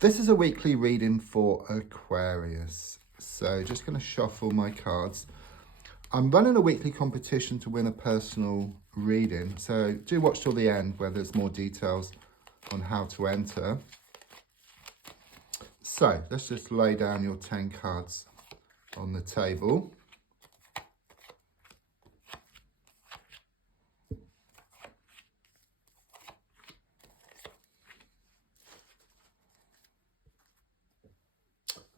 This is a weekly reading for Aquarius. So just going to shuffle my cards. I'm running a weekly competition to win a personal reading. So do watch till the end where there's more details on how to enter. So let's just lay down your 10 cards on the table.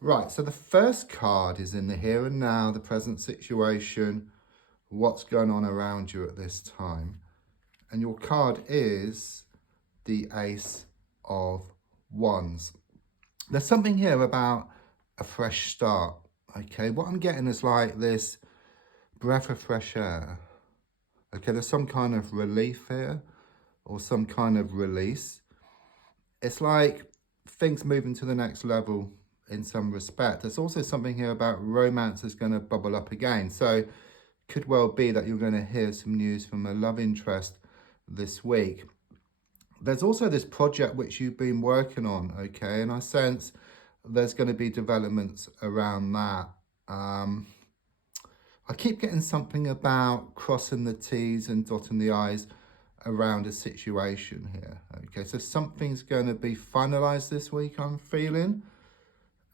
Right, so the first card is in the here and now, the present situation, what's going on around you at this time. And your card is the Ace of Wands. There's something here about a fresh start, okay? What I'm getting is like this breath of fresh air. Okay, there's some kind of relief here or some kind of release. It's like things moving to the next level in some respect. There's also something here about romance is going to bubble up again. So it could well be that you're going to hear some news from a love interest this week. There's also this project which you've been working on, okay? And I sense there's going to be developments around that. I keep getting something about crossing the T's and dotting the I's around a situation here, okay? So something's going to be finalized this week, I'm feeling.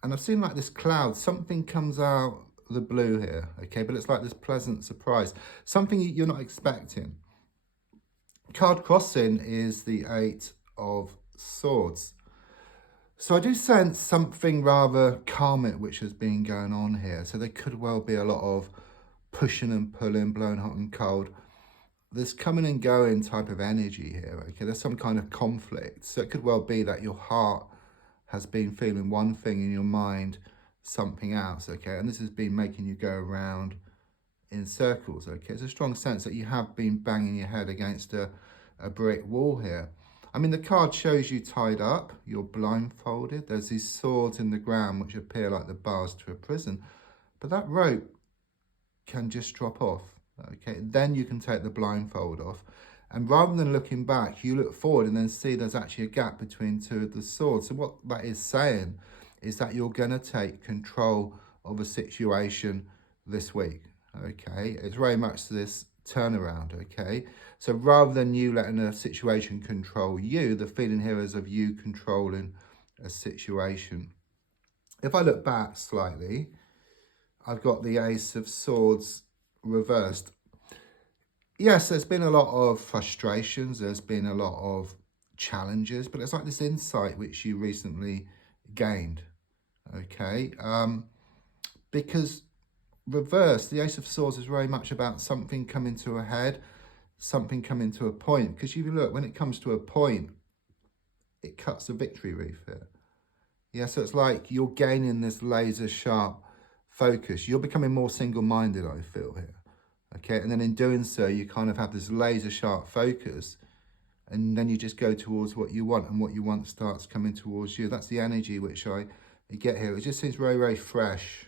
And I've seen like this cloud, something comes out the blue here, okay? But it's like this pleasant surprise, something you're not expecting. Card crossing is the Eight of Swords. So I do sense something rather karmic which has been going on here. So there could well be a lot of pushing and pulling, blowing hot and cold. There's coming and going type of energy here, okay? There's some kind of conflict. So it could well be that your heart has been feeling one thing in your mind, something else, okay? And this has been making you go around in circles, okay? It's a strong sense that you have been banging your head against a brick wall here. I mean, the card shows you tied up, you're blindfolded. There's these swords in the ground which appear like the bars to a prison, but that rope can just drop off, okay? Then you can take the blindfold off. And rather than looking back, you look forward and then see there's actually a gap between two of the swords. So what that is saying is that you're going to take control of a situation this week, okay? It's very much this turnaround, okay? So rather than you letting a situation control you, the feeling here is of you controlling a situation. If I look back slightly, I've got the Ace of Swords reversed. Yes, there's been a lot of frustrations. There's been a lot of challenges, but it's like this insight which you recently gained, okay? Because reverse, the Ace of Swords is very much about something coming to a head, something coming to a point. Because you look, when it comes to a point, it cuts the victory wreath here. Yeah, so it's like you're gaining this laser sharp focus. You're becoming more single-minded, I feel here. Okay, and then in doing so, you kind of have this laser sharp focus, and then you just go towards what you want, and what you want starts coming towards you. That's the energy which I get here. It just seems very, very fresh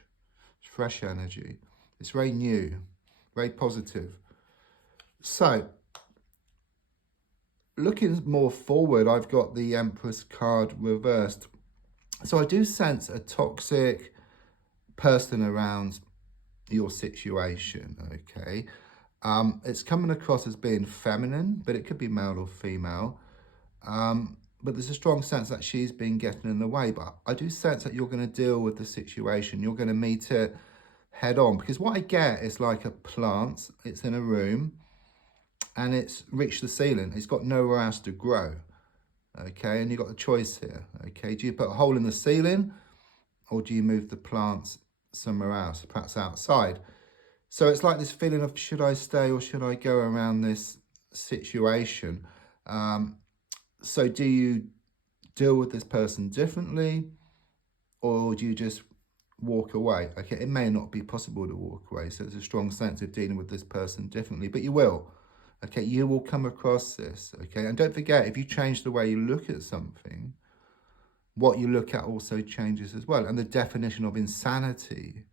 energy. It's very new, very positive. So, looking more forward, I've got the Empress card reversed. So I do sense a toxic person around your situation, okay? It's coming across as being feminine, but it could be male or female. But there's a strong sense that she's been getting in the way. But I do sense that you're going to deal with the situation. You're going to meet it head on. Because what I get is like a plant. It's in a room and it's reached the ceiling. It's got nowhere else to grow, okay? And you've got a choice here, okay? Do you put a hole in the ceiling or do you move the plants somewhere else, perhaps outside? So it's like this feeling of, should I stay or should I go around this situation? So do you deal with this person differently or do you just walk away? Okay, it may not be possible to walk away, so there's a strong sense of dealing with this person differently, but you will. Okay, you will come across this, okay? And don't forget, if you change the way you look at something, what you look at also changes as well. And the definition of insanity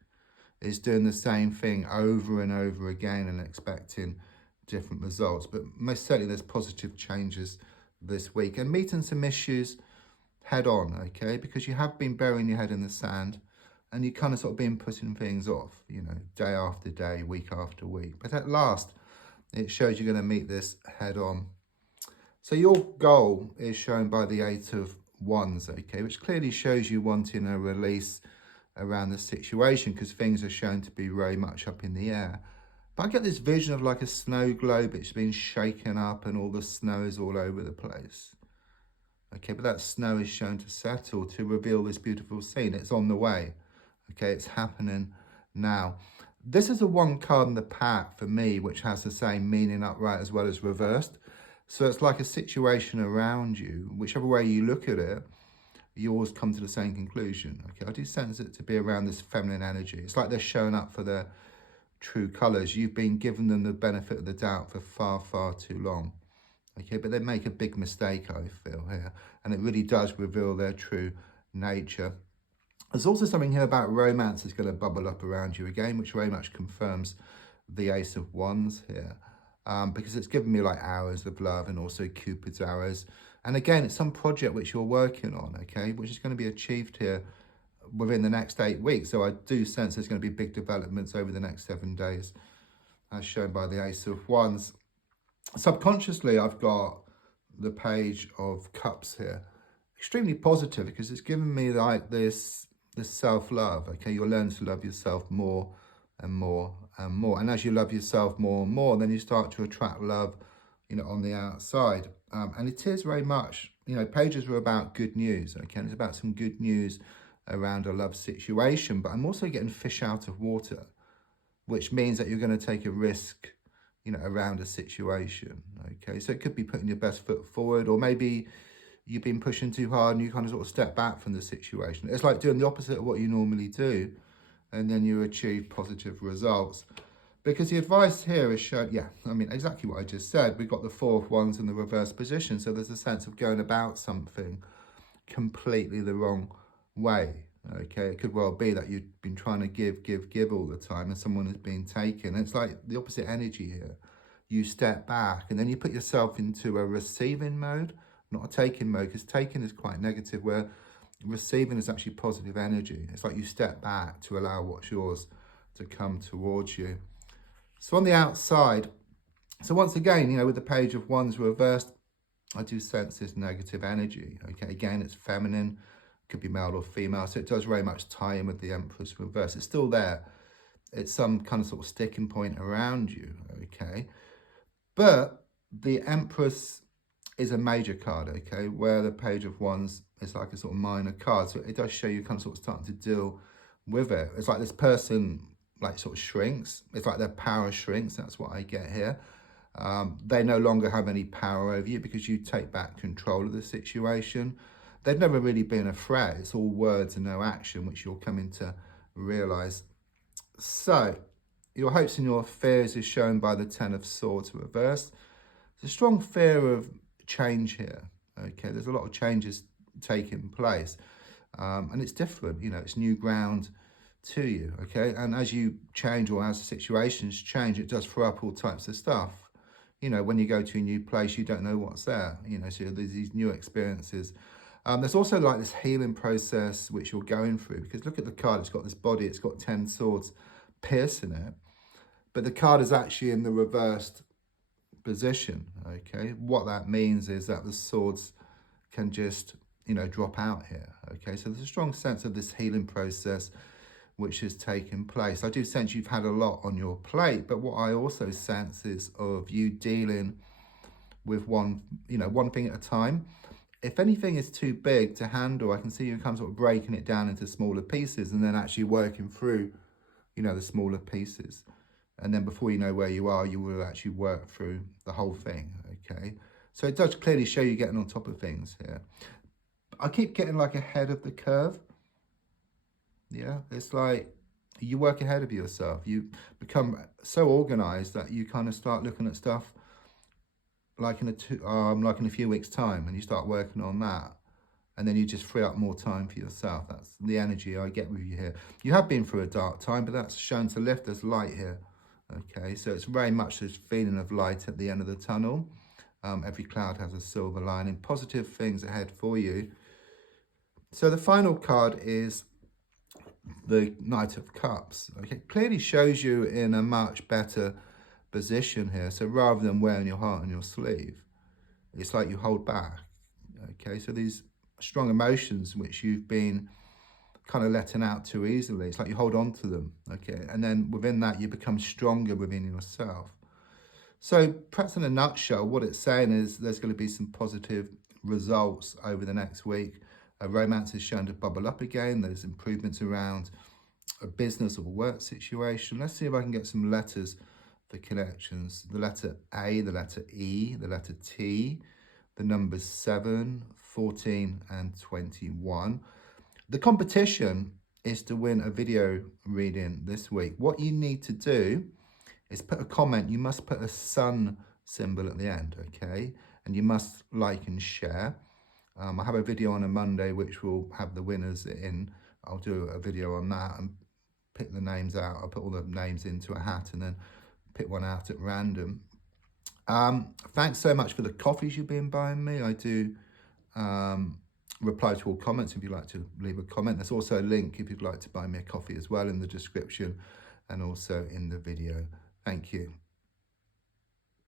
is doing the same thing over and over again and expecting different results. But most certainly there's positive changes this week. And meeting some issues head on, okay? Because you have been burying your head in the sand and you kind of sort of been putting things off, you know, day after day, week after week. But at last, it shows you're going to meet this head on. So your goal is shown by the 8 of Wands, okay, which clearly shows you wanting a release around the situation because things are shown to be very much up in the air. But I get this vision of like a snow globe. It's been shaken up and all the snow is all over the place. Okay, but that snow is shown to settle to reveal this beautiful scene. It's on the way. Okay, it's happening now. This is the one card in the pack for me, which has the same meaning upright as well as reversed. So it's like a situation around you, whichever way you look at it, you always come to the same conclusion. Okay, I do sense it to be around this feminine energy. It's like they're showing up for their true colours. You've been giving them the benefit of the doubt for far, far too long. Okay, but they make a big mistake, I feel, here. And it really does reveal their true nature. There's also something here about romance is going to bubble up around you again, which very much confirms the Ace of Wands here. Because it's given me like arrows of love and also Cupid's arrows. And again, it's some project which you're working on, okay, which is going to be achieved here within the next 8 weeks. So I do sense there's going to be big developments over the next 7 days, as shown by the Ace of Wands. Subconsciously, I've got the Page of Cups here. Extremely positive because it's given me like this self-love, okay? You'll learn to love yourself more and more and more. And as you love yourself more and more, then you start to attract love, you know, on the outside. And it is very much, you know, pages are about good news, okay? And it's about some good news around a love situation. But I'm also getting fish out of water, which means that you're going to take a risk, you know, around a situation, okay? So it could be putting your best foot forward, or maybe you've been pushing too hard and you kind of sort of step back from the situation. It's like doing the opposite of what you normally do, and then you achieve positive results. Because the advice here is shown, yeah, I mean, exactly what I just said. We've got the 4 of Wands in the reverse position. So there's a sense of going about something completely the wrong way, okay? It could well be that you've been trying to give all the time and someone has been taken. It's like the opposite energy here. You step back and then you put yourself into a receiving mode, not a taking mode, because taking is quite negative, where receiving is actually positive energy. It's like you step back to allow what's yours to come towards you. So on the outside, so once again, you know, with the Page of Wands reversed, I do sense this negative energy. Okay, again, it's feminine, could be male or female, so it does very much tie in with the Empress reverse. It's still there. It's some kind of sort of sticking point around you, okay? But the Empress is a major card, okay, where the Page of Wands is like a sort of minor card. So it does show you kind of sort of starting to deal with it. It's like this person like sort of shrinks. It's like their power shrinks. That's what I get here. They no longer have any power over you because you take back control of the situation. They've never really been a threat. It's all words and no action, which you're coming to realize. So your hopes and your fears is shown by the 10 of Swords reversed. There's a strong fear of change here, okay? There's a lot of changes taking place, and it's different, you know, it's new ground to you, okay? And as you change, or as the situations change, it does throw up all types of stuff. You know, when you go to a new place, you don't know what's there, you know, so there's these new experiences. There's also like this healing process which you're going through, because look at the card, it's got this body, it's got 10 swords piercing it, but the card is actually in the reversed position, okay? What that means is that the swords can just, you know, drop out here, okay? So there's a strong sense of this healing process which has taken place. I do sense you've had a lot on your plate, but what I also sense is of you dealing with one thing at a time. If anything is too big to handle, I can see you kind of sort of breaking it down into smaller pieces and then actually working through, you know, the smaller pieces. And then before you know where you are, you will actually work through the whole thing, okay? So it does clearly show you getting on top of things here. I keep getting like ahead of the curve. Yeah, it's like you work ahead of yourself. You become so organized that you kind of start looking at stuff like in a few weeks' time, and you start working on that. And then you just free up more time for yourself. That's the energy I get with you here. You have been through a dark time, but that's shown to lift. There's light here. Okay, so it's very much this feeling of light at the end of the tunnel. Every cloud has a silver lining. Positive things ahead for you. So the final card is the Knight of Cups. Okay, clearly shows you in a much better position here. So rather than wearing your heart on your sleeve, it's like you hold back. Okay, so these strong emotions which you've been kind of letting out too easily, it's like you hold on to them. Okay, and then within that you become stronger within yourself. So perhaps in a nutshell, what it's saying is there's going to be some positive results over the next week. Romance is shown to bubble up again. There's improvements around a business or work situation. Let's see if I can get some letters for connections. The letter A, the letter E, the letter T, the numbers 7, 14 and 21. The competition is to win a video reading this week. What you need to do is put a comment. You must put a sun symbol at the end, okay? And you must like and share. I have a video on a Monday which will have the winners in. I'll do a video on that and pick the names out. I'll put all the names into a hat and then pick one out at random. Thanks so much for the coffees you've been buying me. I do reply to all comments if you'd like to leave a comment. There's also a link if you'd like to buy me a coffee as well in the description and also in the video. Thank you.